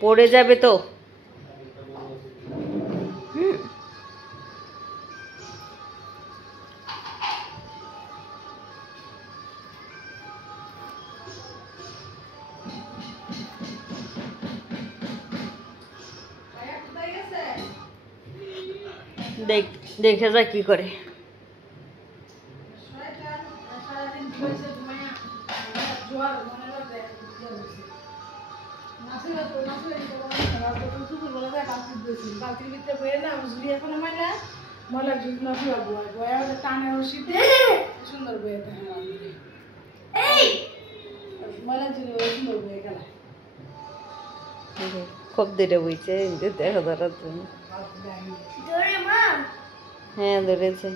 পড়ে যাবে তো। দেখে যা কি করে। খুব দূরে বইছে দেখা ধরার জন্য। হ্যাঁ ধরেছে।